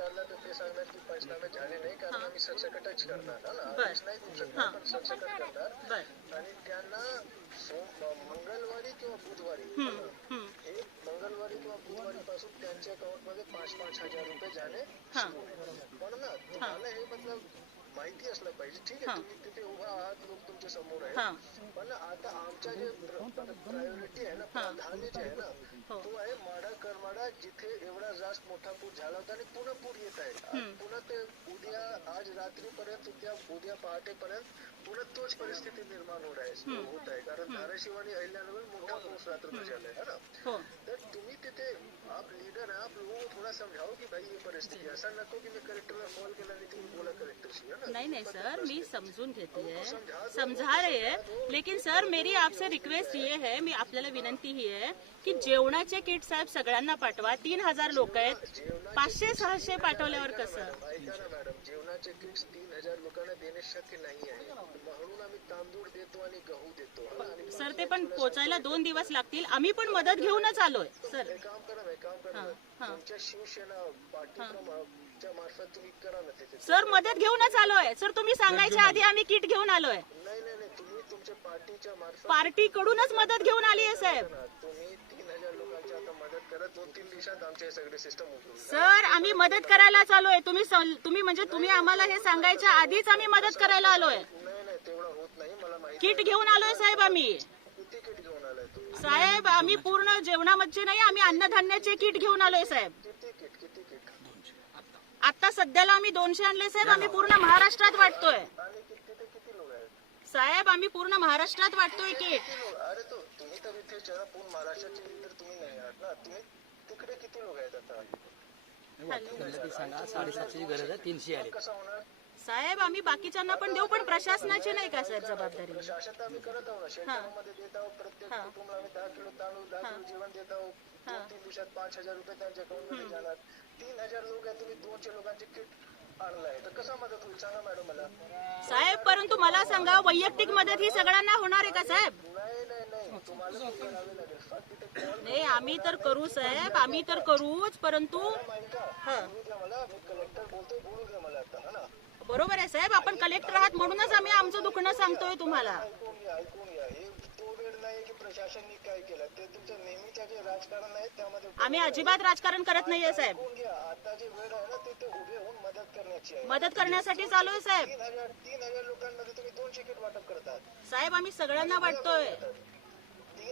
विचारलं तर ते सांगणार की पंचनामे झाले नाही कारण आम्ही सरसकटच करणार हा ना. आदेश नाही देऊ शकत हा. आपण सरसकट करणार आणि त्यांना मंगळवारी किंवा बुधवारी. हे मंगळवारी किंवा बुधवारी पासून त्यांच्या अकाउंटमध्ये पाच पाच हजार रुपये हा. होणार. पण ना तुम्हाला हे माहिती असलं पाहिजे. ठीक हा. आहे तुम्ही तिथे उभा आहात लोक तुमच्यासमोर हा. आहे पण आता आमच्या जे प्रायोरिटी आहे ना प्राधान्य जे आहे ना हो. तो आहे माडा करमाडा जिथे एवढा जास्त मोठा पूर झाला होता आणि पुन्हा पूर येत आहे. पुन्हा ते उद्या आज रात्रीपर्यंत उद्या उद्या पहाटेपर्यंत पुन्हा तोच परिस्थिती निर्माण होत आहे. होत आहे. कारण धाराशिव आणि अहिल्यानगर मोठा पाऊस रात्र झालाय है ना? हो. तर तुम्ही तिथे थोड़ा समझाओ की भाई ये परिस्थिती आहे. असं नको की मी कलेक्टरला कॉल केला आणि तुम्ही बोला कलेक्टरशी है। ना नहीं नहीं सर मैं समझून घेते है। समझा रहे हैं लेकिन सर मेरी आपसे रिक्वेस्ट ये है मी आपल्याला विनंती ही आहे की जेवणाचे किट साहेब सगळ्यांना पाठवा तीन हजार लोक आहेत. पाचशे सहाशे पाठवल्यावर कसं? ऐका ना मॅडम जेवणाचे किट्स तीन हजार लोकांना देणे शक्य नाही आहे. म्हणून आम्ही तांदूळ देतो आणि गहू देतो. है ना? आणि सर ते पण पोचायला दोन दिवस लागतील. आम्ही पण मदत घेऊनच आलोय सर एक काम करा ना एक काम करा ना. हा. तुमच्या शिवसेना पार्टीच्या मार्फत तुम्ही करा ना तिथे सर मदत घेऊनच आलोय. सर तुम्ही सांगायच्या आधी आम्ही किट घेऊन आलोय. नाही नाही नाही तुम्ही तुमच्या पार्टीच्या मार्फत पार्टी कडूनच मदत घेऊन आली आहे साहेब. करा. तुम्ही तीन हजार लोकांची आता मदत करा. दोन तीन दिवसात हे सगळे सिस्टम सर आम्ही मदत करायला आलोय तुम्ही सं- तुम्ही म्हणजे तुम्ही आम्हाला हे सांगायच्या आधीच आम्ही मदत करायला आलोय. नाही नाही तेवढं होत नाही. मला माहिती किट घेऊन आलोय साहेब आम्ही किती किट घेऊन आलाय तुम्ही साहेब आम्ही पूर्ण जेवणामध्ये नाही आम्ही अन्नधान्याचे किट घेऊन आलोय साहेब. आता सध्याला आम्ही दोनशे आणले साहेब. आम्ही पूर्ण महाराष्ट्रात वाटतोय. साहेब आम्ही पूर्ण महाराष्ट्रात वाटतोय किट किती लोक अरे तो तुम्ही तर इथे जरा पूर्ण महाराष्ट्राचे तर तुम्ही नाही आहात ना. तुम्ही तिकडे किती लोक आहेत आता? ती सांगा साडेसातशेची गरज आहे तीनशे आले कसं होणार साहेब आम्ही बाकीच्यांना पण देऊ पण प्रशासनाची नाही का साहेब जबाबदारी? प्रशासन तर आम्ही करत आहोत ना. शेतकऱ्यांमध्ये देत आहोत कुटुंबाला आम्ही दहा किलो तांदूळ दहा किलो जेवण देत आहोत दोन तीन दिवसात पाच हजार रुपये त्यांच्या अकाउंटमध्ये जाणार. तीन हजार लोक आहेत तुम्ही दोनशे लोकांचे किट आणलाय. तर कसा मदत होईल? सांगा मॅडम मला. साहेब परंतु मला सांगा वैयक्तिक मदत ही सगळ्यांना होणार आहे का साहेब? नाही नाही नाही. तुम्हाला ते करावे लागेल. फक्त तिथे कॉल नाही आम्ही तर करू साहेब. आम्ही तर करूच परंतु ऐका. बोलू द्या मला. मी कलेक्टर बोलतोय बोलू द्या मला आता हा ना? बरोबर आहे साहेब. आपण कलेक्टर आहात म्हणूनच आम्ही आमचं दुखणं सांगतोय तुम्हाला. ऐकून घ्या ऐकून घ्या. हे प्रशासनने काय केलं? ते तुमचं नेहमीचं जे राजकारण आहे त्यामध्ये आम्ही अजिबात राजकारण करत नाहीये साहेब. ऐकून घ्या? आता जे वेळ आहे ना ते ते उभे होऊन मदत करण्याची आहे. मदत करण्यासाठी चालू आहे साहेब. तीन हजार तीन हजार लोकांमध्ये तुम्ही दोन तिकीट वाटप करतात. साहेब आम्ही सगळ्यांना वाटतोय.